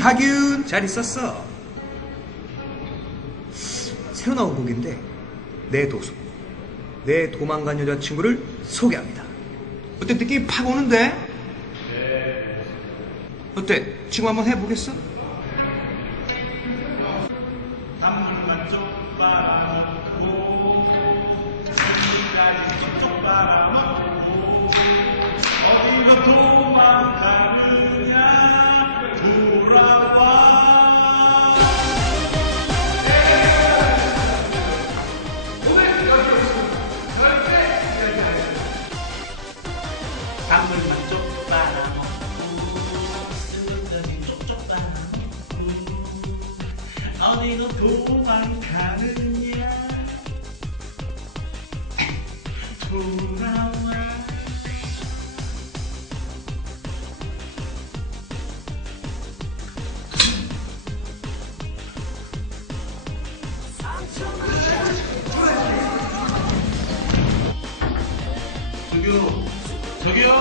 하균 잘 있었어. 새로 나온 곡인데 내 도서 내 도망간 여자친구를 소개합니다. 어때? 느낌이 팍 오는데? 어때? 친구 한번 해보겠어? 지금까지 쪽쪽 어디로 도망가느냐? 돌아와. 저기요 저기요